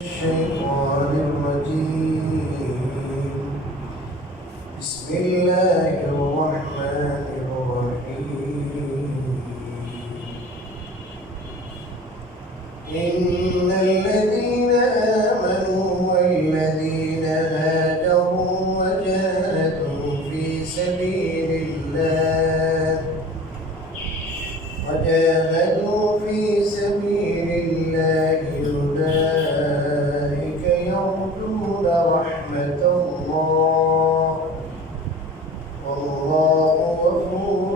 الشيطان الرجيم بسم الله الرحمن الرحيم إن الذين آمنوا والذين هاجروا وجاهدوا في سبيل الله أولئك يرجون رحمة الله والله غفور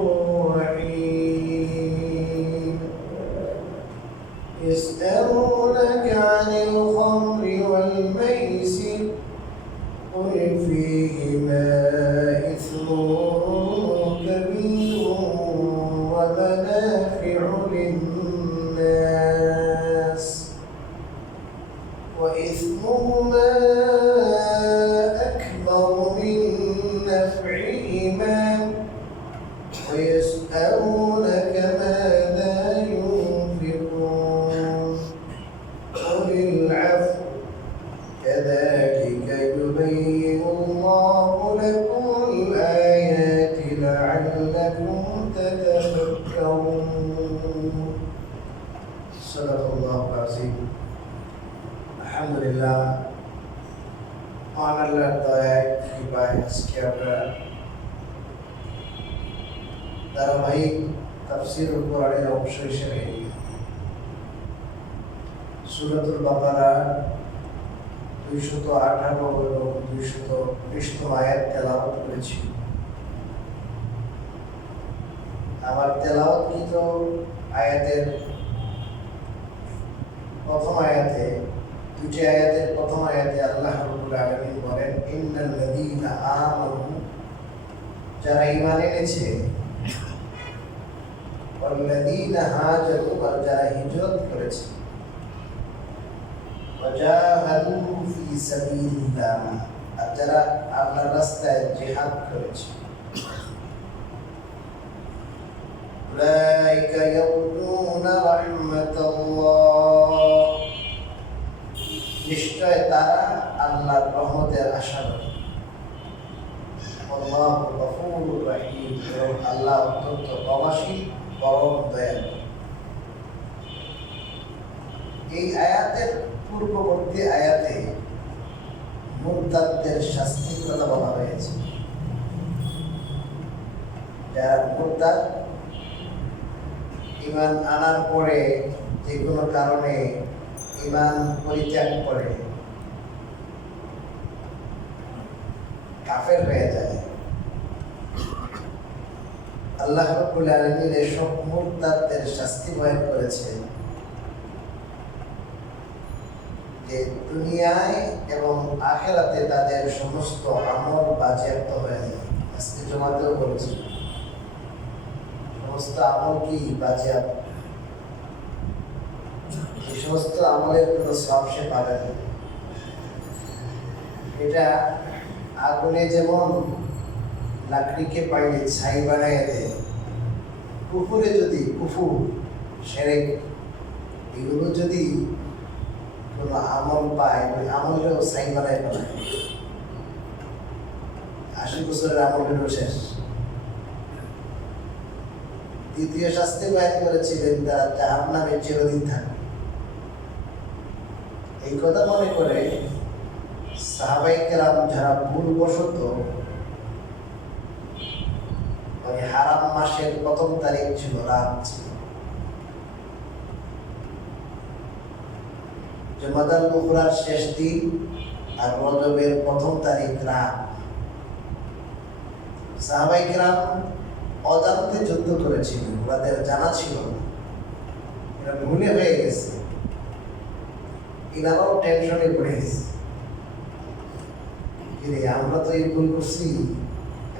رحيم يسألونك عن الخمر والميسر قل فيهما إثم كبير ومنافع للناس وإثمهما أكبر من نفعهما ويسألونك ماذا ينفقون قل العفو كذلك يبين الله لكم الآيات لعلكم تتفكرون صدق الله العظيم আলহামদুলিল্লাহ আল্লাহর দয়ায় কৃপায় আজকে আমরা ধারাবাহিক তাফসীরুল কোরআনের অংশ হিসেবে সূরাতুল বাকারা 258 এবং 219 আয়াত তেলাওয়াত করেছি। আমার তেলাওয়াতকৃত আয়াতের প্রথম আয়াতে দুটি আয়াতের প্রথম আয়াতে আল্লাহ রাব্বুল আলামিন বলেন ইন্নাল্লাযীনা আমানু যারা ঈমান এনেছে ওয়াল্লাযীনা হাজারু আর যারা হিজরত করেছে ওয়াজাহাদু ফি সাবিলিল্লাহ আর যারা আল্লাহর রাস্তায় জিহাদ করেছে উলাইকা ইয়ারজুনা রাহমাতাল্লাহ নিশ্চয় তারা আল্লাহর রহমতের আশা করে। আল্লাহু গফুরুর রহিম এবং আল্লাহ অত্যন্ত ক্ষমাশীল পরম দয়ালু। এই আয়াতের পূর্ববর্তী আয়াতে মুরতাদদের শাস্তির কথা বলা হয়েছে। যারা মুরতাদ ঈমান আনার পরে যে কোনো কারণে ঈমান পরিত্যাগ করে কাফের হয়ে যায়, আল্লাহ রাব্বুল আলামিন এসব মুরতাদদের শাস্তি বয়ান করেছেন যে দুনিয়ায় এবং আখিরাতে তাদের সমস্ত আমল বাজেয়াপ্ত হয়ে যায়। আজকে জমাতেও বলেছি সমস্ত আমল কি বাজেয়াপ্ত, এই সমস্ত আমলের কোনো সওয়াব সে পাবে না। এটা আগুনে যেমন লাকড়িকে পাইলে ছাই বানায় দেয়, কুফুরে যদি কুফুর শিরক এগুলো যদি কোনো আমল পায় ওই আমলেও ছাই বানায় ফেলায়। 80 বছরের আমলেরও শেষ। দ্বিতীয় শাস্তি বয়ান করেছিলেন তারা জাহান্নামে চিরদিন থাকবে। এই কথা মনে করে সাহাবায়ে কেরাম যারা ভুলবশত ওই হারাম মাসের প্রথম তারিখ ছিল, রাত ছিল, জুমাদাল মুখরার শেষ দিন আর রজবের প্রথম তারিখ রাত, সাহাবায়ে কেরাম অজান্তে যুদ্ধ করেছিল, ওদের জানা ছিল না, এরা ভুলে হয়ে গেছে, এনারাও টেনশনে পড়ে গেছে। আমরা তো এই ভুল করছি,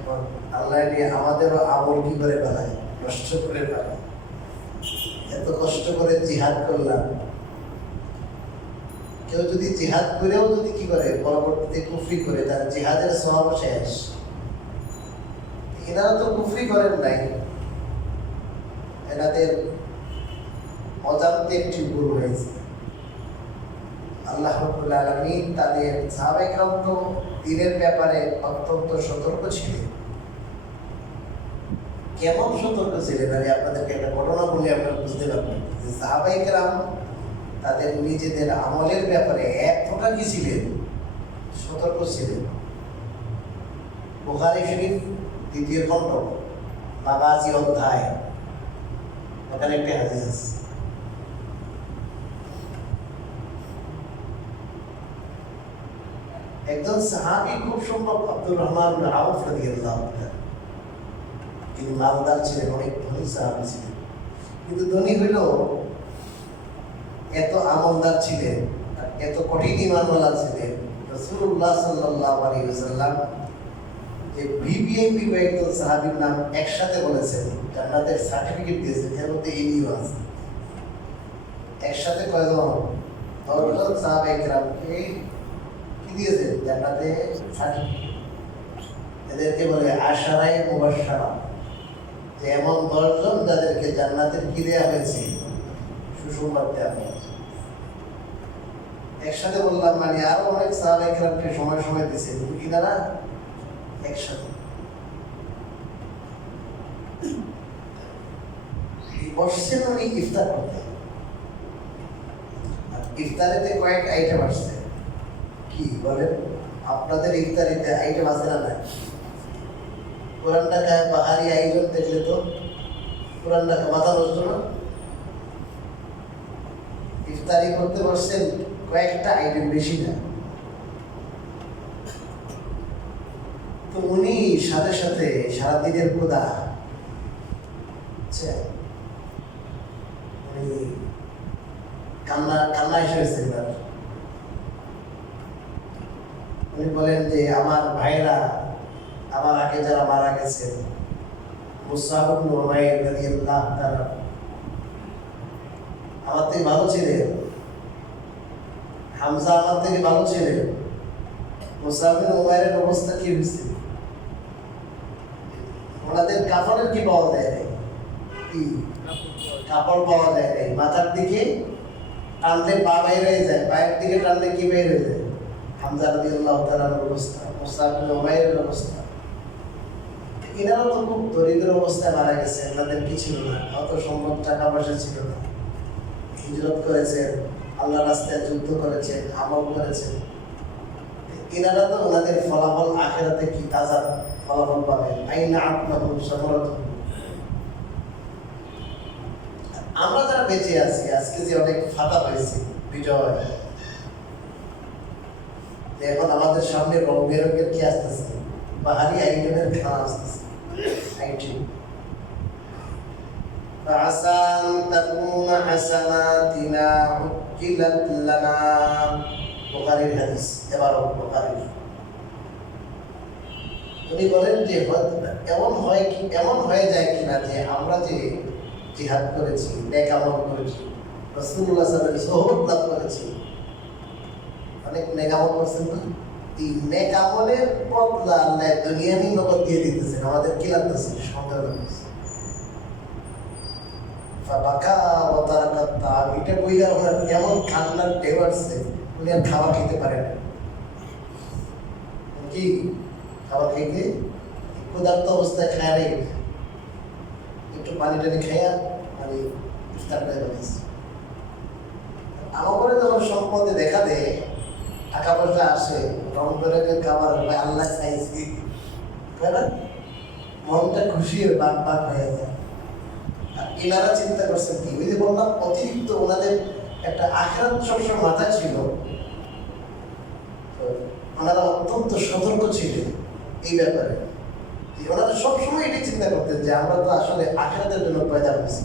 এবং আল্লাহ নিয়ে আমাদেরও আমল কি করে ফেলায়, নষ্ট করে ফেলায়। এত কষ্ট করে জিহাদ করলাম, কেউ যদি জিহাদ করেও যদি কি করে পরবর্তীতে কুফরি করে, তার জিহাদের সওয়াব শেষ। এনারা তো কুফরি করেন নাই, এনাদের অজান্তে একটি ভুল হয়েছে। আল্লাহ রাব্বুল আলামিন তাদের সাহাবায়ে কেরাম তো দিনের ব্যাপারে অত্যন্ত সতর্ক ছিলেন। কেমন সতর্ক ছিলেন আমি আপনাদেরকে একটা ঘটনা বলে আপনারা বুঝতে পারবেন যে সাহাবায়ে কেরাম তাদের নিজেদের আমলের ব্যাপারে এতটা কি ছিলেন, সতর্ক ছিলেন। বুখারী শরীফ 2য় খণ্ড মাগাজি অধ্যায়, ওখানে একটা হাদিস আছে। একজন সাহাবী, খুব সম্ভব আব্দুর রহমান ইবনে আউফ রাদিয়াল্লাহু তাআলা, তিনি মালদার ছিলেন, অনেক ধনী সাহাবী ছিলেন, কিন্তু ধনী হইলেও এত আমলদার ছিলেন, এত কঠিন ঈমানওয়ালা ছিলেন। রাসূলুল্লাহ সাল্লাল্লাহু আলাইহি ওয়াসাল্লাম যে ভিভিআইপি একজন সাহাবীর নাম একসাথে বলেছেন, জান্নাতের সার্টিফিকেট দিয়েছেন, এর মধ্যে ইনিও আছে। একসাথে কয়জন? 10 জন সাহাবায়ে কেরামকে কি দিয়েছেন? জান্নাতে সার্টিফিকেট। এদেরকে বলে আশারায়ে মুবাশশারা, যে এমন 10 জন যাদেরকে জান্নাতের কি দেওয়া হয়েছে, সুসংবাদ দেওয়া হয়েছে। একসাথে বললাম মানে আরো অনেক সাহাবায়ে কেরামকে সময় সময় দিয়েছে, কিন্তু কিনারা একসাথে। বসছেন উনি ইফতার করতে, ইফতারিতে কয়েক আইটেম আসছে। কি বলেন আপনাদের ইফতারিতে আইটেম আছে না নাই? পুরান ঢাকায় পাহাড়ি আয়োজন দেখলে তো পুরান ঢাকা মাথা নষ্ট না। ইফতারি করতে বসছেন, কয়েকটা আইটেম, বেশি না। তো উনি সাথে সাথে সারাদিনের ক্ষুধা, উনি কান্না এসেছে। উনি বলেন যে আমার ভাইরা, আমার আগে যারা মারা গেছেন, মুসআব ইবনে উমাইর রাদিয়াল্লাহু তাআলা আমার থেকে ভালো ছিলেন, হামজা আমার থেকে ভালো ছিলেন। মুসআব ইবনে উমাইরের অবস্থা কি হয়েছে? ওনাদের কাফনের কি পাওয়া যায় নাই, কি কাপড় পাওয়া যায় নাই। মাথার দিকে টানলে পা বাইর হয়ে যায়, পায়ের দিকে টানলে কি বের হয়ে যায়? হামজা রাদিয়াল্লাহু তাআলার অবস্থা, মুসআব ইবনে উমাইরের অবস্থা। এনারা তো খুব দরিদ্র অবস্থায় মারা গেছে, এনাদের কি ছিল না, অত সম্পদ টাকা পয়সা ছিল না। হিজরত করেছেন, আল্লাহর রাস্তায় যুদ্ধ করেছেন, আমল করেছেন। এনারা তো ওনাদের ফলাফল আখিরাতে কি তাজা ফলাফল পাবেন। আইনা আপনাকুম সামারাতুহু। আমরা যারা বেঁচে আছি, আজকে যে অনেক ফাতা হয়েছে, বিজয়, এখন আমাদের সামনে রং বেরঙের কি আসতেছে, পাহাড়ি আইটেমের খানা আসতেছে, আইটেম। فعسى أن تكون حسناتنا عجلت لنا। বুখারীর হাদিস, এবার বুখারী। উনি বলেন যে এমন হয়ে যায় কিনা যে আমরা যে জিহাদ করেছি, নেক আমল করেছি, রাসূলুল্লাহ সাল্লাল্লাহু আলাইহি ওয়াসাল্লামের সোহবত লাভ করেছি, অনেক নেক আমল করছেন না, এই নেক আমলের বদলা আল্লাহ দুনিয়াবি নগদ দিয়ে দিতেছেন। আমাদের কি লাগতেছে? সন্দেহ লাগতেছে। ফাবাকা ওয়া তারাকাত তাআম, এটা কইরা ওনার এমন কান্নার ঢেউ আসছে, উনি আর খাবার খেতে পারেন না। কি খাবার খেতে ক্ষুধার্ত অবস্থায় খায় নাই, একটু পানি টানি খাইয়া মানে ইফতারটা বানিয়েছে। আমার যখন সম্পদে দেখা দেয়, টাকা পয়সা আসে, রং বেরঙের খাবার, আল্লাহ চাইছি, মনটা খুশি হয়ে বাক বাক হয়ে যায়। আর এনারা চিন্তা করছেন কি, ওই যে বললাম অতিরিক্ত ওনাদের একটা আখিরাত সবসময় মাথায় ছিল, ওনারা অত্যন্ত সতর্ক ছিলেন এই ব্যাপারে। ওনারা সবসময় এটি চিন্তা করতেন যে আমরা তো আসলে আখিরাতের জন্য পয়দা হয়েছি,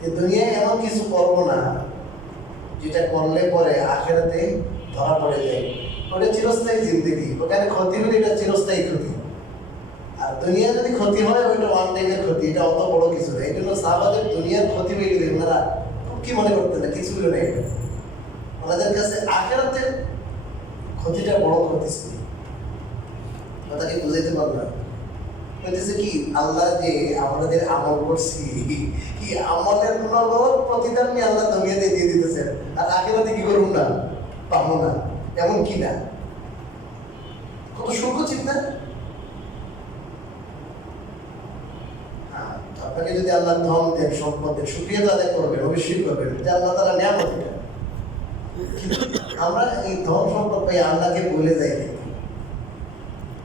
যে দুনিয়ায় এমন কিছু করবো না যেটা করলে পরে আখিরাতে ধরা পড়ে যায়। ওটা চিরস্থায়ী জিন্দগি, ওখানে ক্ষতি হলে এটা চিরস্থায়ী ক্ষতি। আর দুনিয়া যদি ক্ষতি হয়, ওইটা ওয়ান টাইমের ক্ষতি, এটা অত বড় কিছু না। এই জন্য সাহাবাদের দুনিয়ার ক্ষতি হয়ে গেলে ওনারা খুব কি মনে করতেন না, কিছু হলো না। ওনাদের কাছে আখিরাতের ক্ষতিটা বড় ক্ষতি ছিল। কথাকে বুঝাইতে পারলাম? বলতেছে কি, আল্লাহ যে আমাদের আমল করছি, কি আমলের নগদ প্রতিদান নিয়ে আল্লাহ দুনিয়াতে দিয়ে দিতেছেন, আর আখিরাতে কি করুন না পাবো না, এমন কি না? কত সূক্ষ্ম চিন্তা। আপনাকে যদি আল্লাহ ধন দেন, সম্পদ দেন, শুকরিয়া আদায় করবেন, অবশ্যই করবেন, যে আল্লাহ তাআলা নিয়ামত দেন। আমরা এই ধন সম্পদ পাই আল্লাহকে বলে যাই দেখি।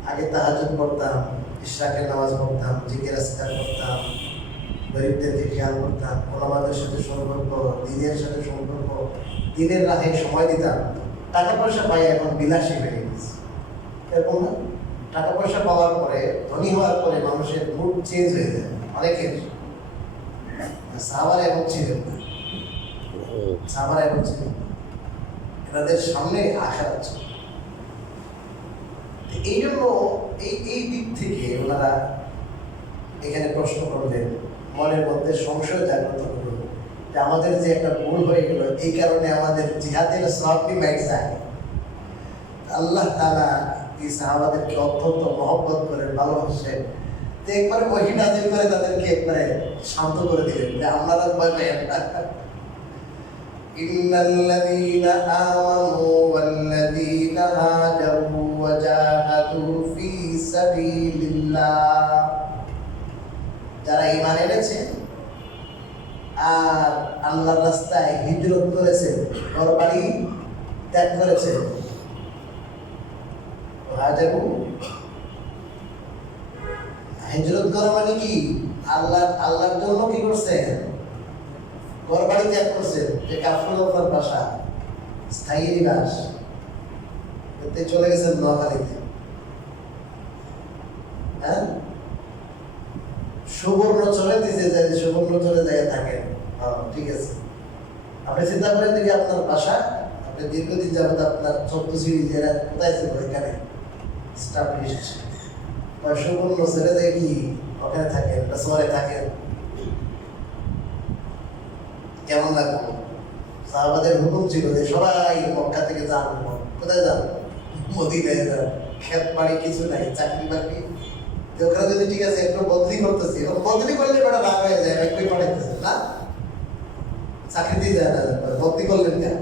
আগে তাহাজ্জুদ পড়তাম, ইশরাকের নামাজ পড়তাম, জিকির আজকার করতাম, গরিবদেরকে খেয়াল করতাম, ওলামাদের সাথে সম্পর্ক, দিনের সাথে সম্পর্ক, দিনের রাহে সময় দিতাম। টাকা পয়সা পাই এখন বিলাসী হয়ে গেছে, এরকম না? টাকা পয়সা পাওয়ার পরে, ধনী হওয়ার পরে মানুষের মুড চেঞ্জ হয়ে যায় অনেকের। সাহাবারা এমন ছিলেন না, সাহাবারা এমন ছিলেন না, এনাদের সামনে আশা ছিল। এই জন্য এই দিক থেকে ওনারা এখানে প্রশ্ন করলেন, মনের মধ্যে সংশয় জাগ্রত হলো যে আমাদের যে একটা ভুল হয়ে গেল, এই কারণে আমাদের জিহাদের সওয়াবটি মাইক যায়। আল্লাহ তাআলা এই সাহাবাদেরকে অত্যন্ত মহব্বত করে ভালোবাসেন, তো একবারে ওহী নাযিল করে তাদেরকে একবারে শান্ত করে দিলেন যে আপনারা ভয় পাবেন না। ইন্নাল্লাযীনা আমানু ওয়াল্লাযীনা হাজারু ওয়া জাহাদু ফী সাবিলিল্লাহ, যারা ঈমান এনেছে আর আল্লাহর রাস্তায় হিজরত করেছে, ঘরবাড়ি ত্যাগ করেছে, হাজারু, হিজরত করা মানে কি? আল্লাহর জন্য কি করছেন? ঘরবাড়ি ত্যাগ করছেন, যে কাফরুল বাসা, স্থায়ী নিবাস, এতে চলে গেছেন নোয়াখালীতে। হ্যাঁ, সুবর্ণ চলে দিতে যায়, সুবর্ণ চলে যায় থাকেন, ঠিক আছে। আপনি চিন্তা করেন যে আপনার বাসা, আপনি দীর্ঘদিন যাবত আপনার 14 সিঁড়ি জেলা কোথায় ছিল, এখানে স্টাবলিশ, সুবর্ণ ছেড়ে দেয় কি ওখানে থাকেন, শহরে থাকেন, কেমন লাগবে? সাহাবাদের হুকুম ছিল যে সবাই মক্কা থেকে যান, কোথায় যান? মদিনায় যান। ক্ষেত বাড়ি কিছু নাই, চাকরি বাকরি ওখানে যদি ঠিক আছে একটু বদলি করতেছি, বদলি করলে বেটা রাগ হয়ে যায়, একটু পাঠাইতেছে না, চাকরি দিয়ে যায় না, বদলি করলেন কেন?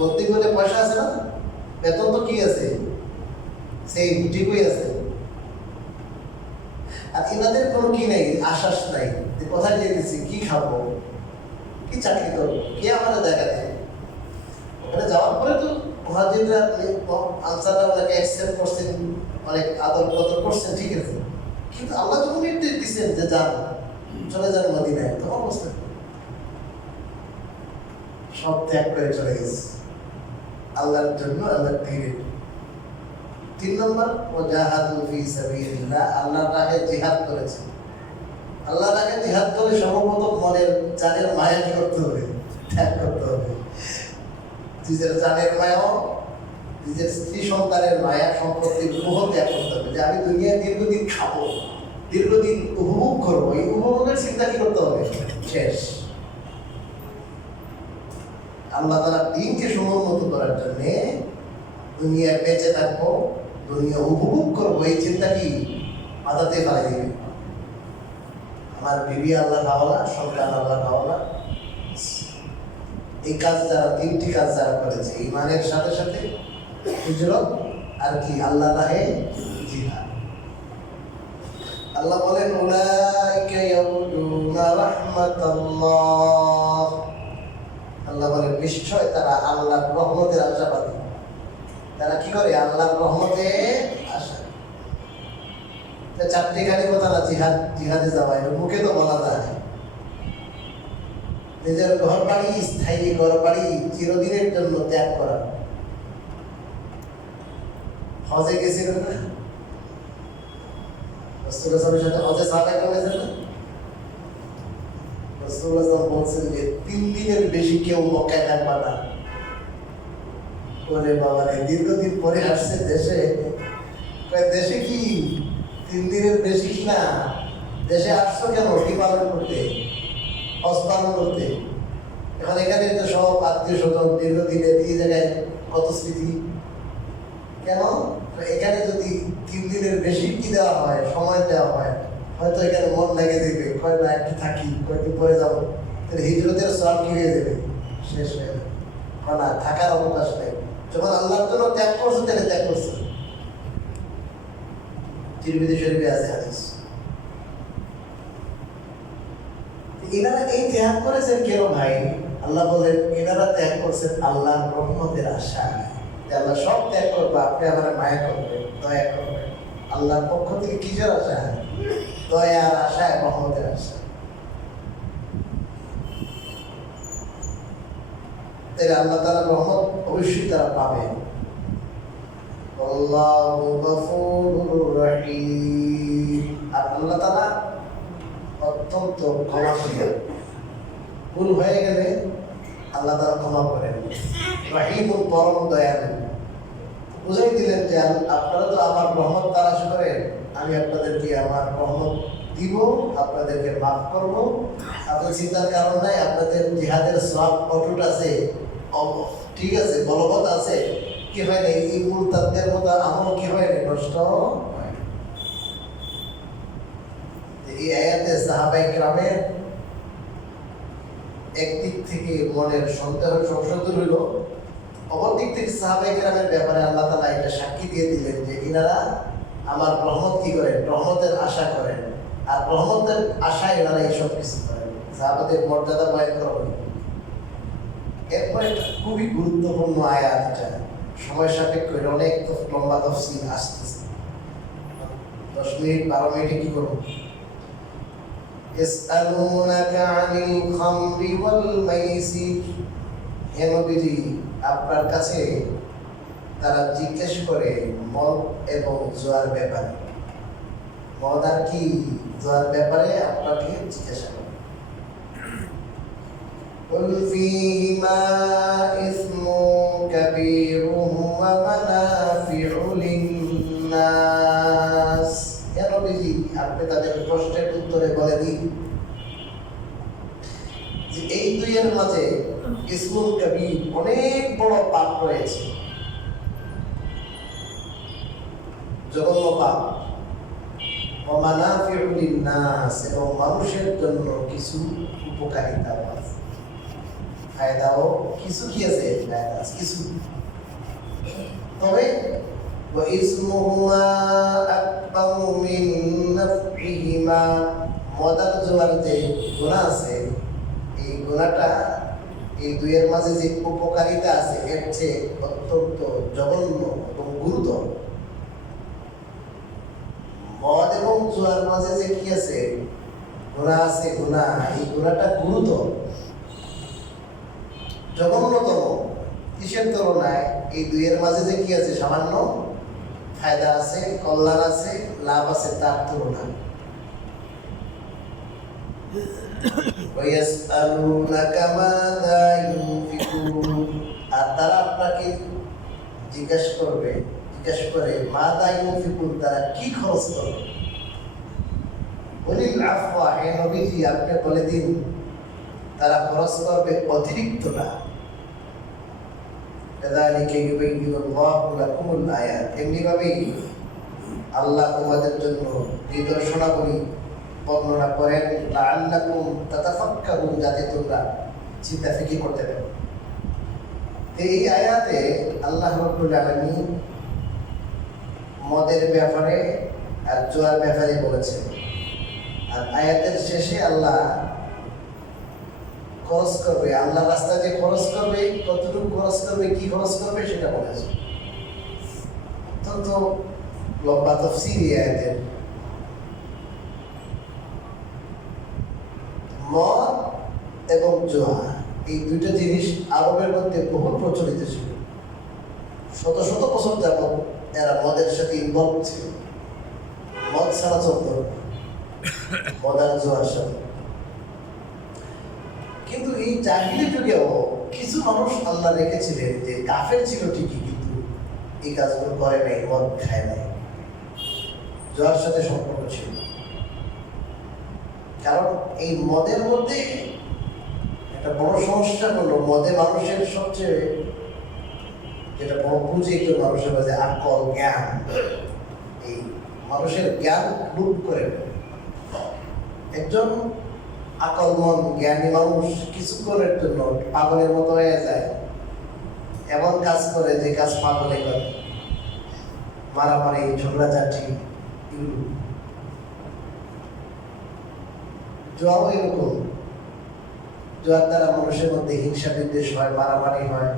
বদলি করলে পয়সা আছে না, বেতন তো কি আছে, সেই ঠিকই আছে। আর এনাদের কোনো কি নেই, আশ্বাস নাই যে কোথায় যেতেছি, কি খাবো, কি চাকরি করবো, কে আমাদের দেখা দেয়। ওখানে যাওয়ার পরে তো মুহাজিররা আনসাররা ওনাকে অ্যাকসেপ্ট করছেন, অনেক আদর কদর করছেন, ঠিক আছে। কিন্তু আল্লাহ যখন নির্দেশ দিচ্ছেন যে যান, চলে যান মদিনায়, তখন বুঝতে সব ত্যাগ করে চলে গেছে আল্লাহর জন্য, আল্লাহর দ্বীনের। 3 নম্বর, ওয়াজাহাদু ফী সাবিলিল্লাহ, আল্লাহর রাহে জিহাদ করেছে। আল্লাহর রাহে জিহাদ করে সর্বপ্রথম মনের জানের মায়া কি করতে হবে? ত্যাগ করতে হবে। নিজের জানের মায়াও, নিজের স্ত্রী সন্তানের মায়া, সম্পত্তির মোহ ত্যাগ করতে হবে। যে আমি দুনিয়ায় দীর্ঘদিন খাবো, দীর্ঘদিন উপভোগ করবো, এই উপভোগের চিন্তা কি করতে হবে? শেষ। আল্লাহ তাআলা দ্বীনকে সমুন্নত করার জন্যে দুনিয়ায় বেঁচে থাকবো, দুনিয়া উপভোগ করবো, এই চিন্তা কি মাথাতে ফেলে দিবে। আমার বিবি আল্লাহর হাওয়ালা, সন্তান আল্লাহর হাওয়ালা। এই কাজ যারা, 3টি কাজ যারা করেছে, ঈমানের সাথে সাথে হিজরত আর কি আল্লাহর রাহে জিহাদ। আল্লাহ বলেন উলাইকা ইয়ারজুনা রাহমাতাল্লাহ, আল্লাহ বলেন নিশ্চয় তারা আল্লাহর রহমতের আশাবাদী। তারা কি করে? আল্লাহর রহমতে আশা। 4টি গাড়ি কথা না, জিহাদে যাওয়া, এটা মুখে তো বলা যায়। নিজের ঘর বাড়ি, স্থায়ী ঘর বাড়ি চিরদিনের জন্য ত্যাগ করা। হজে গেছিলেন না, রাসূলুল্লাহর সাথে হজে সাহাবায়ে কেরাম গেছেন না? রাসূলুল্লাহ বলছেন যে 3 দিনের বেশি কেউ মক্কায় থাকবে না। ওরে বাবা রে, দীর্ঘদিন পরে আসছে দেশে, দেশে কি 3 দিনের বেশি কি না? দেশে আসছো কেন? কি পালন করতে? হজ পালন করতে। এখন এখানে তো সব আত্মীয় স্বজন দীর্ঘদিনের, এই জায়গায় কত স্মৃতি। কেন? এখানে যদি 3 দিনের বেশি কি দেওয়া হয়, সময় দেওয়া হয়, হয়তো এখানে মন লেগে দেবে, কয় না একটু থাকি, কয়েকদিন পরে যাবো, তাহলে হিজরতের সওয়াব কি হয়ে যাবে? শেষ হয়ে যাবে, না থাকার অবকাশ নেই। যখন আল্লাহর জন্য ত্যাগ করছে তাহলে ত্যাগ করছে। তিরমিজি শরীফে আছে হাদিস। এনারা এই ত্যাগ করেছেন কেন ভাই? আল্লাহ বলেন এনারা ত্যাগ করছেন আল্লাহর রহমতের আশা। আল্লাহ সব ত্যাগ করবো, আপনি আমার মায়া করবেন, দয়া করবেন। আল্লাহর পক্ষ থেকে কিসের আশা? দয়ার আশা, রহমতের আশা। তাহলে আল্লাহ তাআলার রহমত অবশ্যই তারা পাবে। আল্লাহু গফুরুর রহিম। আর আল্লাহ তাআলা অত্যন্ত ক্ষমাশীল। ভুল হয়ে গেলে আল্লাহ তাআলা ক্ষমা করেন। রহিমুল, পরম দয়ালু। বুঝাই দিলেন যে আপনারা তো আমার রহমত তালাশ করেন, আমি আপনাদেরকে আমার রহমত দিব, আপনাদেরকে মাফ করব। আপনাদের চিন্তার কারণ নাই, আপনাদের জিহাদের সওয়াব অটুট আছে, ঠিক আছে, বলবৎ আছে। কি হয় না, এই মুরতাদদের মতো আমল কি হয় না, নষ্ট হয়। এই আয়াতে সাহাবায়ে কেরামের একদিক থেকে মনের সন্দেহ সংশয় দূর হইল, অপর দিক থেকে সাহাবায়ে কেরামের ব্যাপারে আল্লাহ তাআলা এটা সাক্ষী দিয়ে দিলেন যে ইনারা আমার রহমত কি করেন, রহমতের আশা করেন। আর রহমতের আশায় এনারা এইসব কিছু করেন। সাহাবাদের মর্যাদা বয়ান করা হলো। এরপরে খুবই গুরুত্বপূর্ণ আয়াত, এটা সময় সাপেক্ষ, অনেক লম্বা তাফসীর আসতেছে। 10 মিনিট 12 মিনিটে কি করব? ইসআলুনাকা আনিল খামরি ওয়াল মাইসির। হে নবীজি, আপনার কাছে তারা জিজ্ঞেস করে মদ এবং জুয়ার ব্যাপারে। মদ আর কি জুয়ার ব্যাপারে আপনাকে জিজ্ঞাসা করে। قل فيهما إثم كبير ومنافع للناس। يا নবীজি, আপনি তাদের প্রশ্নের উত্তরে বলে দিন যে এই দুইয়ের মাঝে ইসমুল কবীর, অনেক বড় পাপ রয়েছে, জঘন্য পাপ। ওয়া মানাফিউ লিন-নাস, এবং মানুষের জন্য কিছু উপকারিতা আছে, ফায়দাও কিছু কি আছে, ফায়দা আছে কিছু। তবে ওয়া ইসমুহুমা আকবারু মিন নাফইহিমা, মদ আর জুয়ার যে গুনাহ আছে, এই গুনাহটা, এই দুইয়ের মাঝে যে উপকারিতা আছে, এর চেয়ে অত্যন্ত জঘন্য এবং গুরুতর। মদ এবং জুয়ার মাঝে যে কি আছে, গুনাহ আছে, গুনাহ, এই গুনাহটা গুরুতর, জঘন্যতম। কিসের তুলনায়? এই দুইয়ের মাঝে যে কি আছে, সামান্য ফায়দা আছে, কল্যাণ আছে, লাভ আছে, তার তুলনায়। ওয়ায়াসআলুনাকা মাযা ইউনফিকুন, আর তারা আপনাকে জিজ্ঞাসা করে মাযা ইউনফিকুন, তারা কি খরচ করবে। বলিল আফওয়া, হে নবীজি আপনি বলে দিন তারা খরচ করবে অতিরিক্তটা। কাযালিকা ইউবাইয়িনুল্লাহু লাকুমুল আয়াত, এমনি ভাবেই আল্লাহ তোমাদের জন্য নিদর্শনাবলী বর্ণনা করেন, লাআল্লাকুম তাতাফাক্কারুন, যাতে তোমরা চিন্তা ফিকির করতে পারো। এই আয়াতে আল্লাহ রাব্বুল আলামিন মদের ব্যাপারে আর জুয়ার ব্যাপারে বলেছেন। আর আয়াতের শেষে আল্লাহ খরচ করবে, আল্লাহ রাস্তায় যে খরচ করবে, কতটুকু খরচ করবে, কি খরচ করবে সেটা বলেছে। অত্যন্ত লম্বা তাফসীর এই আয়াতের। মদ এবং জুয়া, এই দুইটা জিনিস আরবের মধ্যে বহু প্রচলিত ছিল। শত শত বছর যাবত এরা মদের সাথে ইনভলভ ছিল। মদ ছাড়া চলত, মদ আর জুয়ার সাথে। কিন্তু এই জাহিলি যুগেও কিছু মানুষ আল্লাহ রেখেছিলেন যে কাফের ছিল ঠিকই, কিন্তু এই কাজগুলো করে নাই, মদ খায় নাই, জুয়ার সাথে সম্পর্ক ছিল। কারণ এই মদের মধ্যে একটা বড় সমস্যা হলো, মদে মানুষের সবচেয়ে যেটা বড় পুঁজি একটু মানুষের মাঝে আকল, জ্ঞান, এই মানুষের জ্ঞান লুট করে। একজন আকলমন জ্ঞানী মানুষ কিছুক্ষণের জন্য পাগলের মতো হয়ে যায়, এমন কাজ করে যে কাজ পাগলে করে, মারামারি, ঝগড়াঝাটি, এগুলো। জুয়াও এরকম, জুয়ার দ্বারা মানুষের মধ্যে হিংসা বিদ্বেষ হয়, মারামারি হয়,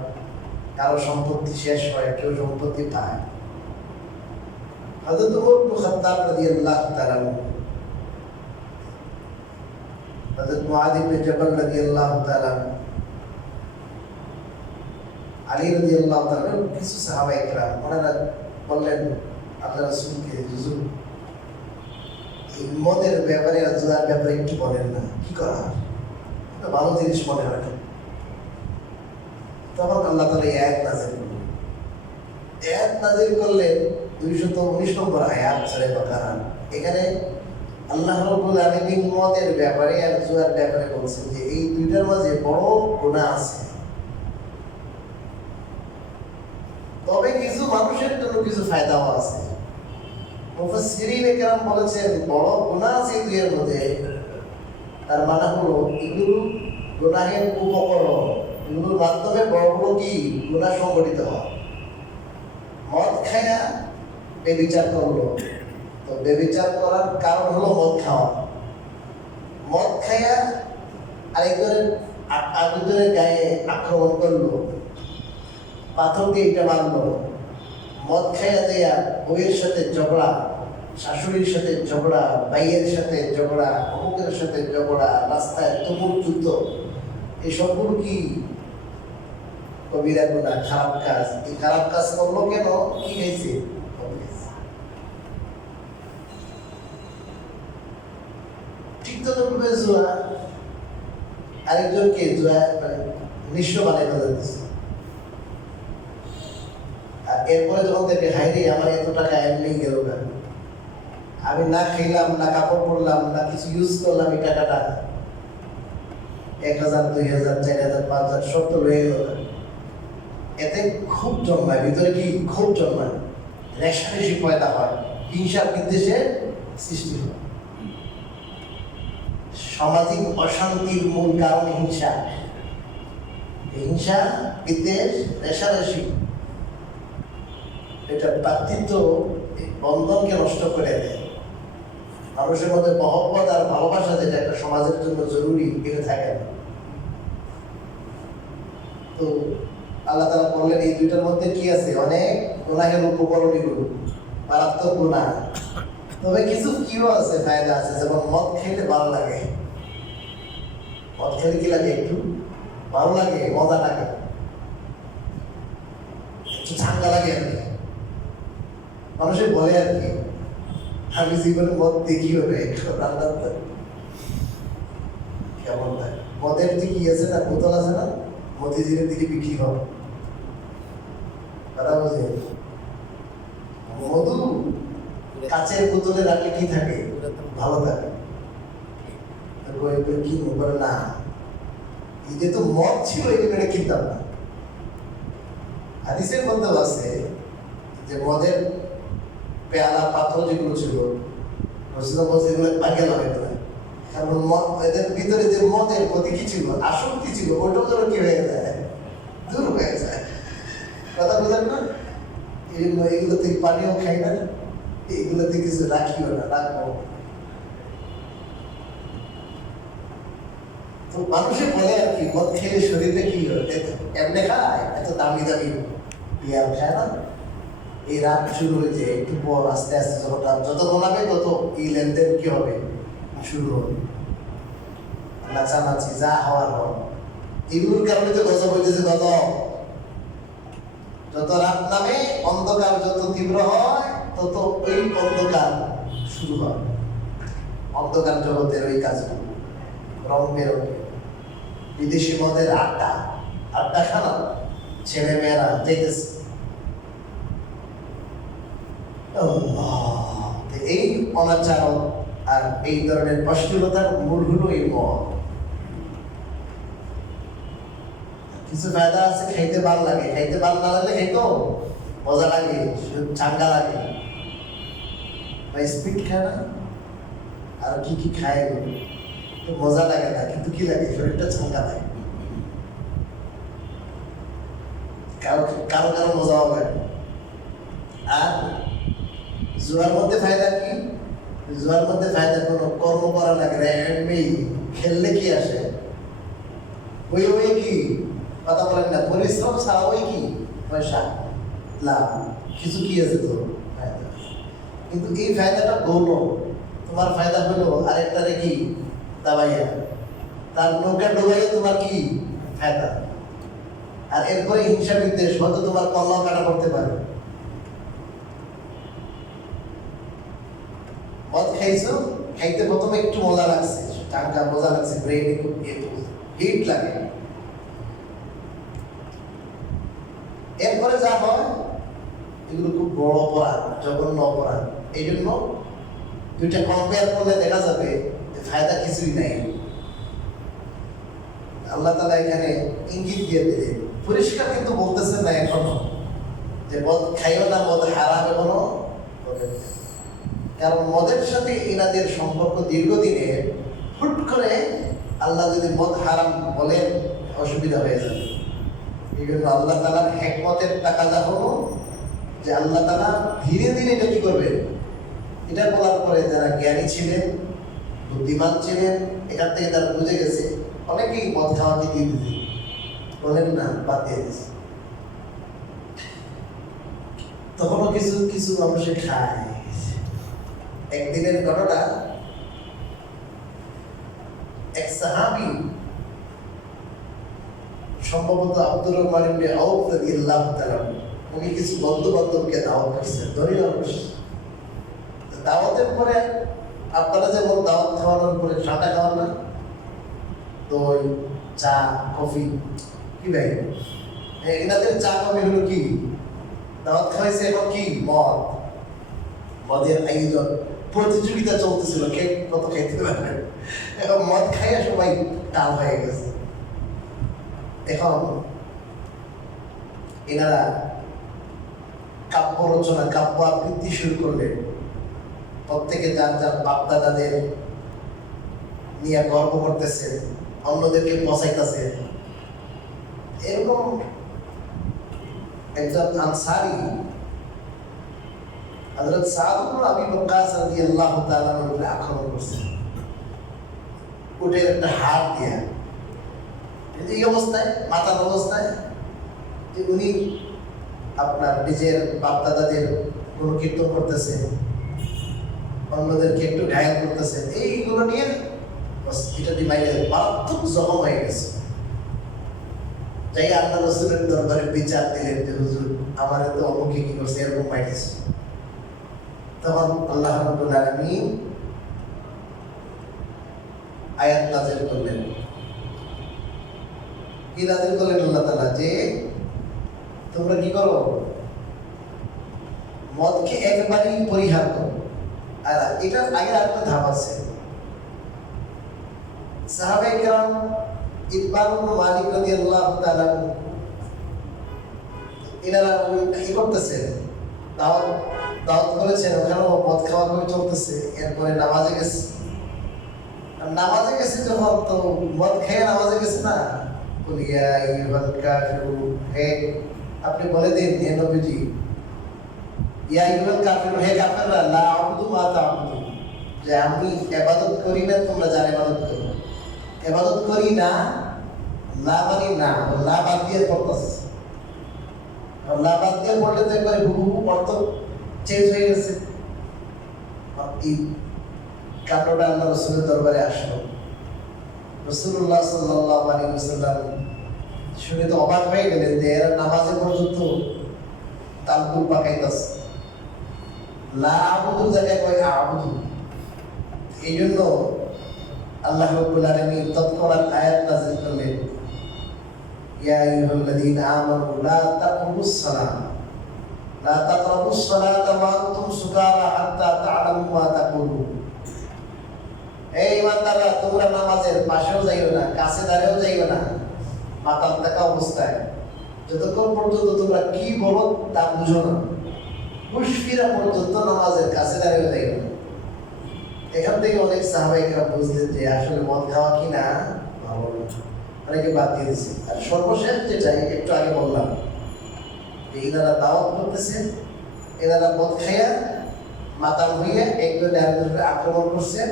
কারো সম্পত্তি শেষ হয়, কেউ সম্পত্তি পায়। হযরত ওমর ইবনে খাত্তাব রাদিয়াল্লাহু তাআলা, হযরত মুআয ইবনে জাবাল রাদিয়াল্লাহু তাআলা, আলী রাদিয়াল্লাহু তাআলা, কিছু সাহাবায়ে কেরাম ওনারা বললেন আল্লাহ রাসূলকে, হুজুর এই মদের ব্যাপারে আর জুয়ার ব্যাপারে একটু বলেন না, কি করা এটা ভালো জিনিস মনে হয় না। তখন আল্লাহ তাআলা এই আয়াত নাযিল করলেন 219 নম্বর আয়াত সূরা বাকারা। এখানে আল্লাহ রাব্বুল আলামিন মদের ব্যাপারে আর জুয়ার ব্যাপারে বলছেন যে এই দুইটার মাঝে বড় গুনাহ আছে, তবে কিছু মানুষের জন্য কিছু ফায়দাও আছে। মুফাসসিরিনে কেরাম বলেছেন বড় গুনাহ আছে এই দুইয়ের মধ্যে, তার মানে হলো এগুলো গুনাহের উপকরণ, এগুলোর মাধ্যমে বড় বড় কি গুনাহ সংঘটিত হয়। মদ খায়া বেবিচার করলো, তো বেবিচার করার কারণ হলো মদ খাওয়া। মদ খায়া আরেকজনের গায়ে আক্রমণ করলো, পাথর দিয়ে এটা মারলো। মদ খাইয়া দেয়া বউয়ের সাথে ঝগড়া, শাশুড়ির সাথে ঝগড়া, ভাইয়ের সাথে ঝগড়া, অমুকের সাথে ঝগড়া, রাস্তায় তুমুল যুদ্ধ, এসবগুলো কি কবিরা গুনাহ, খারাপ কাজ। এই খারাপ কাজ করলো কেন? কি হয়েছে? ঠিক তো করবে জুয়া, আরেকজনকে জুয়া নিঃস্ব বানাই ফেলে দিচ্ছে। আর এরপরে যখন দেখে হাইরে আমার এত টাকা এমনি গেল না, আমি না খেলাম, না কাপড় পরলাম, না কিছু ইউজ করলাম, এই টাকাটা 1000, 2000, 4000, 5000 সব তো রয়ে গেল না। এতে ক্ষোভ জন্মায়, ভিতরে কি ক্ষোভ জন্মায়, রেষারেষি পয়দা হয়, হিংসা বিদ্বেষের সৃষ্টি হয়। সামাজিক অশান্তির মূল কারণ হিংসা। হিংসা, বিদ্বেষ, রেষারেষি, এটা ভ্রাতৃত্ব বন্ধনকে নষ্ট করে দেয়। মানুষের মধ্যে মহব্বত আর ভালোবাসা, যেটা একটা সমাজের জন্য জরুরি, এটা থাকে না। তো আল্লাহ তাআলা বললেন এই দুইটার মধ্যে কি আছে? অনেক গুনাহের উপকরণ, এগুলো মারাত্মক গুনাহ। তবে কিছু কিও আছে, ফায়দা আছে। যেমন মদ খেলে ভালো লাগে, মদ খেলে কি লাগে? একটু ভালো লাগে, মজা লাগে, একটু ঠান্ডা লাগে আর কি। মানুষের বলে আর কি, আমি জীবনে মদ দেখি হবে কেমন লাগে। মদের যে কি আছে না, বোতল আছে না, মতিঝিলের দিকে বিক্রি হবে, কথা বুঝে। মধু কাচের বোতলে রাখলে কি থাকে? ভালো থাকে। কি বলে না, এই যে তো মদ ছিল, এটা কিনতাম না। হাদিসের মধ্যে আছে যে মদের পেয়ালা, পাত্র যেগুলো ছিল, এগুলো ভাগে লাগাই দেয়। কারণ এদের ভিতরে যে মদের প্রতি কি ছিল, আসক্তি ছিল, ওটাও যেন কি হয়ে যায়, দূর হয়ে যায়। কথা বুঝেন না? এগুলো থেকে পানিও খাই না, এগুলোতে কিছু রাখিও না, রাখবো। তো মানুষে বলে আর কি, মদ খেলে শরীরে কি হয়, এমনি খায়, এত দামি দামি বিয়ার খায় না। এই রাত শুরু হয়েছে, একটু পর আস্তে আস্তে যত গোনাবে তত এই লেনদেন কি হবে, শুরু হবে। নাচানাচি, যা হওয়ার হয়, এগুলোর কারণে তো গজব হইতেছে। যত রাত নামে, অন্ধকার যত তীব্র হয়, তত ওই অন্ধকার শুরু হয়। অন্ধকার জগতের ওই কাজগুলো, রং বেরঙে, বিদেশি মদের আড্ডা খানা, ছেলে মেয়েরা যেতেছে। এই অনাচার আর এই ধরনের অশ্লীলতার মূল হলো এই মদ। কিছু ফায়দা আছে, খাইতে ভালো লাগে, খাইতে ভালো না লাগলে খাইতেও মজা লাগে, চাঙ্গা লাগে। স্পিড খায় না, আর কি কি খায়, মজা লাগে না, কিন্তু কি লাগে, শরীরটা চাঙ্গা লাগে। কারো কারো কারো মজা হবে। আর জুয়ার মধ্যে ফায়দা কি? জুয়ার মধ্যে ফায়দা কোনো কর্ম করা লাগে না, এমনি খেললে কি আসে, ওই ওই কি কথা বলেন না, পরিশ্রম ছাড়া ওই কি পয়সা লাভ, কিছু কি আছে তো ফায়দা। কিন্তু এই ফায়দাটা গৌণ, তোমার ফায়দা হলো আরেকটারে কি দাবাইয়া, তার নৌকা ডুবাইয়া তোমার কি ফায়দা। আর এরপরে হিংসা বিদ্বেষ, হয়তো তোমার কল্যাণ কাটা করতে পারে। মদ খাইছো, খাইতে প্রথমে একটু মজা লাগছে, টাঙ্কা মজা লাগছে, ব্রেনে খুব হিট লাগে। এরপরে যা হয় এগুলো খুব বড় অপরাধ, জঘন্য অপরাধ। এই জন্য দুইটা কম্পেয়ার করলে দেখা যাবে যে ফায়দা কিছুই নাই। আল্লাহ তাআলা এখানে ইঙ্গিত দিয়ে দিলেন, পরিষ্কার কিন্তু বলতেছেন না এখনো যে মদ খাইও না, মদ হারাম এখনো বলেন। কারণ মদের সাথে এনাদের সম্পর্ক দীর্ঘদিনের, হুট করে আল্লাহ যদি মদ হারাম বলেন অসুবিধা হয়ে যাবে। এই জন্য আল্লাহ তাআলার হিকমতের তাকাজা হলো যে আল্লাহ তাআলা ধীরে ধীরে এটা কি করবেন। এটা বলার পরে যারা জ্ঞানী ছিলেন, বুদ্ধিমান ছিলেন, এখান থেকে তারা বুঝে গেছে, অনেকেই মদ খাওয়াকে দিয়ে দিতে বলেন না, বাদ দিয়ে দিয়েছে। তখনও কিছু কিছু মানুষে খায়। একদিনের ঘটনা, এক সাহাবী সম্ভবত আব্দুর রহমান ইবনে আউফ রাদিয়াল্লাহু তাআলা, উনি কিছু বন্ধু-বান্ধবকে দাওয়াত করছেন, ধনী মানুষ। দাওয়াতের পরে আপনারা যেমন দাওয়াত খাওয়ানোর পরে ঠান্ডা খাওয়ান না, দই, চা, কফি, কি ভাই এনাদের চা কফি হলো কি, দাওয়াত খাওয়াইছে এখন কি মদ, মদের আয়োজন, প্রতিযোগিতা চলতেছিল কে কত খাইতে পারবে। এখন মদ খাইয়া সবাই টাল হয়ে গেছে। এখন এনারা কাব্য রচনা, কাব্য আবৃত্তি শুরু করলেন। প্রত্যেকে যার যার বাপদাদাদের নিয়ে গর্ব করতেছে, অন্যদেরকে পচাইতেছে। এরকম একজন আনসারী হযরত সাদ ইবনে আবি ওয়াক্কাস রাদিয়াল্লাহু তাআলা উপরে আক্রমণ করছে, উটের একটা হাড় দিয়া। এই অবস্থায়, মাতার অবস্থায়, যে উনি আপনার নিজের বাপদাদাদের কোন কীর্তন করতেছে, অন্যদেরকে একটু ঘায়াল করতেছে, এইগুলো নিয়ে এটা ডিমাইলে মারাত্মক জখম হয়ে গেছে। যাই আল্লাহ রাসূলের দরবারে বিচার দিলেন যে হুজুর আমার তো অমুকে কি করছে, এরকম মাইতেছে। তখন আল্লাহ রাব্বুল আলামিন আয়াত নাযিল করলেন। কি নাযিল করলেন আল্লাহ তাআলা, যে তোমরা কি করো, মদকে একবারেই পরিহার করো। আর এটার আগে আরেকটা ধাপ আছে। সাহাবায়ে কেরাম ইকবাল ইবনে মালিক রাদিয়াল্লাহু তাআলা এনারা কি করতেছেন, দাওয়াত করেছেন, ওখানেও মদ খাওয়া চলতেছে। এরপরে নামাজে গেছে, নামাজে গেছে যখন, তো মদ খেয়ে নামাজে গেছে না, বলিয়া ইউহাল কাফিরুন, হে আপনি বলে দিন হে নবীজি, ইয়া ইউহাল কাফিরুন, হে কাফেররা, লা আবুদু মা তা'বুদুন, যে আমি ইবাদত করি না তোমরা যারা ইবাদত করো। ইবাদত করি না, লা মানে না, লা বাদ দিয়ে পড়তেছে। লা বাদ দিয়ে পড়লে তো একবারে হুবহু অর্থ চেঞ্জ হয়ে গেছে। এই কান্ডটা আল্লাহ রাসূলের দরবারে আসলো। রাসূলুল্লাহ সাল্লাল্লাহু আলাইহি ওয়াসাল্লাম শুনে তো অবাক হয়ে গেলেন যে এরা নামাজে পর্যন্ত তালকুল পাকাইতাছে, লা আবুদু জায়গায় কয় আবুদু। এই জন্য আল্লাহ রাব্বুল আলামিন তৎক্ষণাৎ আয়াত নাযিল করলেন, ইয়া আইয়ুহাল্লাযীনা আমানু লা তাকরাবুস সালাহ, লা তাকরাবুস সালাতা ওয়া আনতুম সুকারা হাত্তা তা'লামু মা তাকুলুন। এই ইমানদাররা, তোমরা নামাজের পাশেও যাইও না, কাছে দাঁড়িয়েও যাইও না মাতাল থাকা অবস্থায়, যতক্ষণ পর্যন্ত তোমরা কি বলো তা বুঝো না। হুঁশ ফিরা পর্যন্ত নামাজের কাছে দাঁড়িয়েও যাইও না। এখান থেকে অনেক সাহাবাহিকরা বুঝলেন যে আসলে মদ খাওয়া কি না ভালো না, অনেকে বাদ দিয়ে দিচ্ছে। আর সর্বশেষ যেটাই একটু আগে বললাম যে এনারা দাওয়াত করতেছেন, এনারা মদ খাইয়া মাতাল হইয়া একজনে আরেকজনকে আক্রমণ করছেন।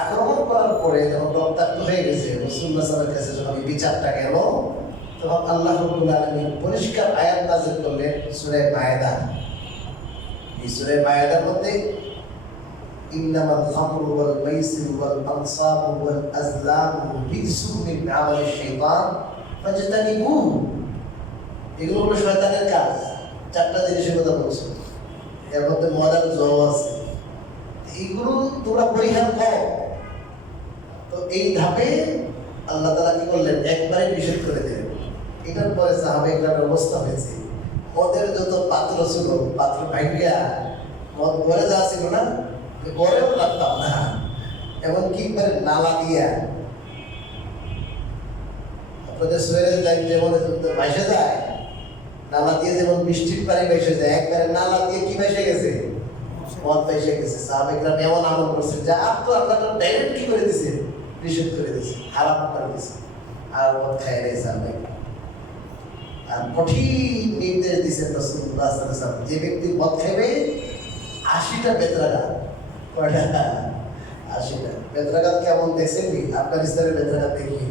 আক্রমণ করার পরে যখন রক্তাক্ত হয়ে গেছে, রাসূলুল্লাহ সাল্লাল্লাহু আলাইহি ওয়াসাল্লামের কাছে যখন এই বিচারটা গেল, তখন আল্লাহ রাব্বুল আলামিন পরিষ্কার আয়াত নাযিল করলেন সূরা মায়েদা। এই সূরা মায়েদার মধ্যে ইন্নামাল খামরু ওয়াল মাইসিরু ওয়াল আনসাবু ওয়াল আজলামু রিজসুম মিন আমালিশ শাইতান ফাজতানিবুহু, এগুলো হলো শয়তানের কাজ। চারটা জিনিসের কথা বলছে, এর মধ্যে মদের জল আছে, এইগুলো তোমরা পরিহার করো। তো এই ধাপে আল্লাহ তাআলা কি করলেন, একবারে নিষেধ করে দিলেন। এটার পরে সাহাবায়ে-কেরামের অবস্থা হয়েছে, মদের যত পাত্র ছিল পাত্র ভাঙিয়া মদ ঘরে যা ছিল না, ঘরেও রাখতাম না, এমনকি নালা দিয়া আপনাদের শরীরে যেমন ভাসে যায়, নালা দিয়ে যেমন বৃষ্টির পানি ভেসে যায়, একবারে নালা দিয়ে কি ভেসে গেছে, মদ ভেসে গেছে। সাহাবায়ে-কেরাম এমন আমল করছে যে আর তো আল্লাহ ডাইরেক্ট কি করে দিছে, নিষেধ করে দিছে, হারাম করে দিছে, আর মদ খায় নাই সাহাবায়ে। আর কঠিন নির্দেশ দিয়েছেন রাসূলুল্লাহ সাল্লাল্লাহু আলাইহি ওয়াসাল্লাম, যে ব্যক্তি মদ খাবে 80টা বেত্রাঘাত। কয়টা? 80টা বেত্রাঘাত। কেমন দেখছেন কি আফগানিস্তানের বেত্রাঘাত? দেখি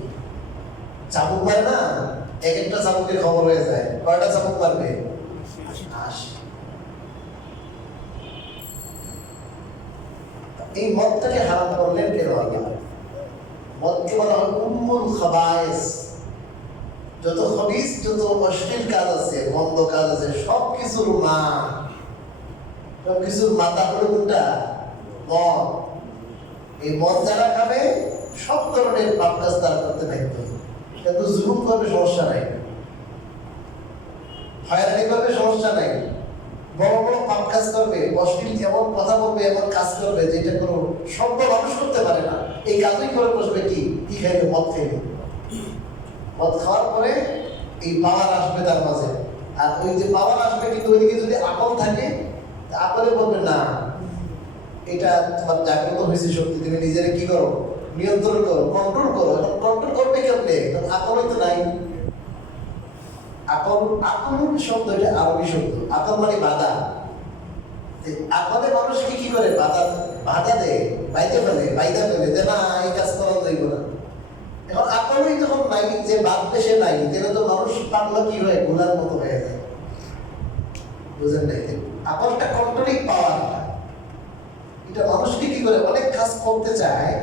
চাবুক মারে না, এক একটা চাবুকের খবর হয়ে যায়। কয়টা চাবুক মারবে? 80। এই মদটাকে হারাম করলেন কেন আল্লাহ? মদকে বলা হয় উম্মুল খাবায়েস। যত খবিস, যত অশ্লীল কাজ আছে, মন্দ কাজ আছে, সবকিছুর মা, সবকিছুর মাথা হলো কোনটা? মদ। এই মদ যারা খাবে সব ধরনের পাপ কাজ তারা করতে থাকবে। কিন্তু জুলুম করবে সমস্যা নাই, হয়রানি করবে সমস্যা নাই, বড় বড় পাপ কাজ করবে, অশ্লীল এমন কথা বলবে, এমন কাজ করবে যেটা কোনো সভ্য মানুষ করতে পারে না। এই কাজই করে বসবে কি খাইবে? মদ খাইবে। মদ খাওয়ার পরে এই পাওয়ার আসবে তার মাঝে, আর ওই যে পাওয়ার আসবে কিন্তু ওইদিকে যদি আকল থাকে, আকলে বলবে না এটা তোমার জাগ্রত হয়েছে শক্তি, তুমি নিজেরা কি করো, নিয়ন্ত্রণ করো, কন্ট্রোল করো। এখন কন্ট্রোল করবে কেমনে? আকলই তো নাই। আকল, আকল শব্দ এটা আরবি শব্দ, আকল মানে বাধা। আকলে মানুষ কি করে বাধা দেয়, বাইতে ফেলে যে না এই কাজ করা যাইব না। এখন আকলই যখন নাই, যে বাঁধবে সে নাই, তাহলে তো মানুষ পাগলা কি হয়, গোলার মতো হয়ে যায়। বুঝেন নাই? আকলটা কন্ট্রোলিং পাওয়ার, এটা মানুষকে কি করে অনেক কাজ করতে চায়,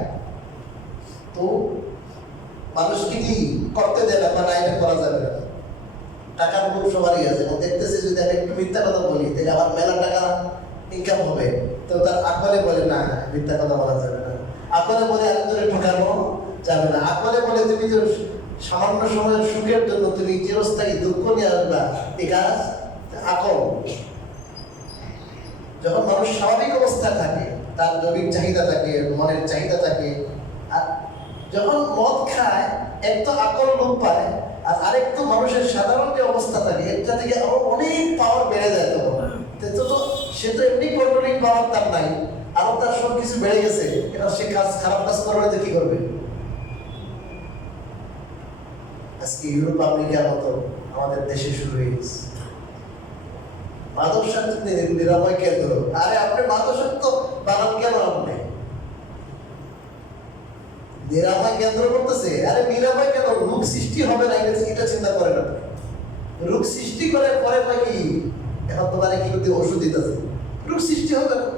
তো মানুষকে কি করতে দেয় না, না এটা করা যাবে না। টাকার খুব সবারই আছে, দেখতেছে যদি আমি একটু মিথ্যা কথা বলি তাহলে আমার মেলা টাকা ইনকাম হবে, তো তার আকলে বলে না মিথ্যা কথা বলা যাবে না, আকলে বলে আরেকজনে ঠকানো যাবে না, আকলে বলে তুমি যে সামান্য সময়ের সুখের জন্য তুমি চিরস্থায়ী দুঃখ নিয়ে আসবা, এই কাজ আকল। যখন মানুষ স্বাভাবিক অবস্থায় থাকে, তার জৈবিক চাহিদা থাকে, মনের চাহিদা থাকে, আর যখন মদ খায় এক তো আকল লোপ পায়, আর আরেক তো মানুষের সাধারণ যে অবস্থা থাকে এটা থেকে আরো অনেক পাওয়ার বেড়ে যায়। তো সে তো এমনি কন্ট্রোলিং পাওয়ার তার নাই, আরো তার সব কিছু বেড়ে গেছে, এটা সে কাজ খারাপ কাজ করবে তো কি করবে? আজকে ইউরোপ আমেরিকার মতো আমাদের দেশে শুরু হয়ে গেছে মাদকাসক্ত নিরাময় কেন্দ্র। আরে আপনি মাদকাসক্ত বানান কেন? আপনি নিরাময় কেন্দ্র করতেছে, আরে নিরাময় কেন? রোগ সৃষ্টি হবে না এটা চিন্তা করেন আপনি। রোগ সৃষ্টি করে পরে পাই কি, এখন তোমার কি করতে ওষুধ দিতেছে, রোগ সৃষ্টি হবে না।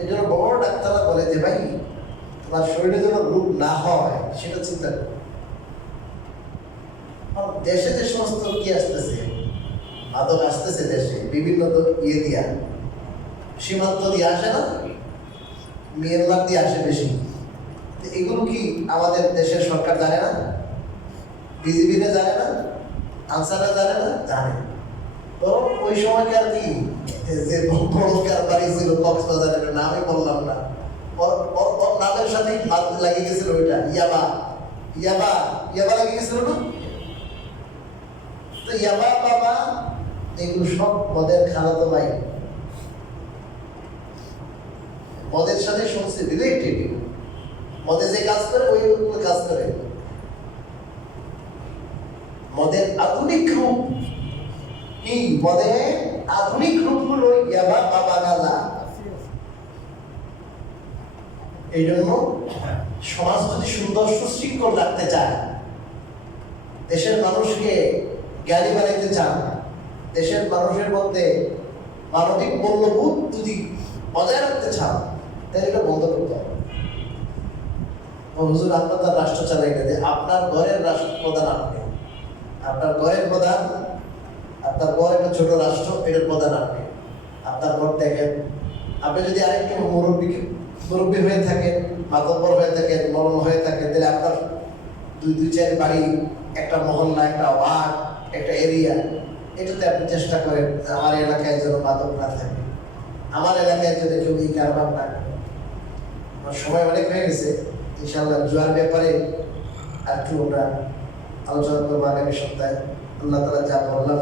এই জন্য বড় ডাক্তাররা বলে যে ভাই তোমার শরীরে যেন রোগ না হয় সেটা চিন্তা করো। দেশে যে সমস্ত কি আসতেছে, মাদক আসতেছে দেশে বিভিন্ন ইয়ে দিয়া, সীমান্ত দিয়ে আসে না, মিয়ানমার দিয়ে আসে বেশি। এগুলো কি আমাদের দেশের সরকার জানে না? বিজিবিরা জানে না? আনসাররা জানে না? জানে। তো ওই সময়কার কি যে বড় কারবারি ছিল কক্সবাজারের, নামই বললাম না, ওর নামের সাথে লাগিয়ে গেছিল ওইটা ইয়াবা ইয়াবা ইয়াবা লাগিয়ে গেছিল না? তো ইয়াবা বাবা এগুলো সব মদের খালাতো ভাই। মদের সাথে শুনছি রিলেটেড, মদে যে কাজ করে ওই কাজ করে। মদের আধুনিক রূপ কি? মদের আধুনিক রূপ হলো ইয়াবা বা গাঁজা। এই জন্য সমাজ যদি সুন্দর সুশৃঙ্খল রাখতে চায়, দেশের মানুষকে জ্ঞানী বানাইতে চান, দেশের মানুষের মধ্যে মানবিক মূল্যবোধ যদি বজায় রাখতে চান, তাহলে এটা বন্ধ করতে হবে। হুজুর আপনার তার রাষ্ট্র চালাই না, যে আপনার ঘরের রাষ্ট্রপ্রধান আপনি, আপনার ঘরের প্রধান, আপনার ঘর একটা ছোট রাষ্ট্র, এটার প্রধান আপনি। আপনার ঘর দেখেন, আপনি যদি আরেকটু মুরব্বী হয়ে থাকেন, মাতব্বর হয়ে থাকেন, মরণ হয়ে থাকেন, তাহলে আপনার দুই চার বাড়ি, একটা মহল্লা, একটা ওয়ার্ড, একটা এরিয়া, এটাতে আপনি চেষ্টা করেন আমার এলাকায় যেন মাদক না থাকে, আমার এলাকায় যেন কেউ এই কারবার না করে। আমার সময় অনেক হয়ে গেছে, ইনশাআল্লাহ জুয়ার ব্যাপারে আর একটু আমরা আলোচনা করবো আগামী সপ্তাহে। আল্লাহ তাআলা যা বললাম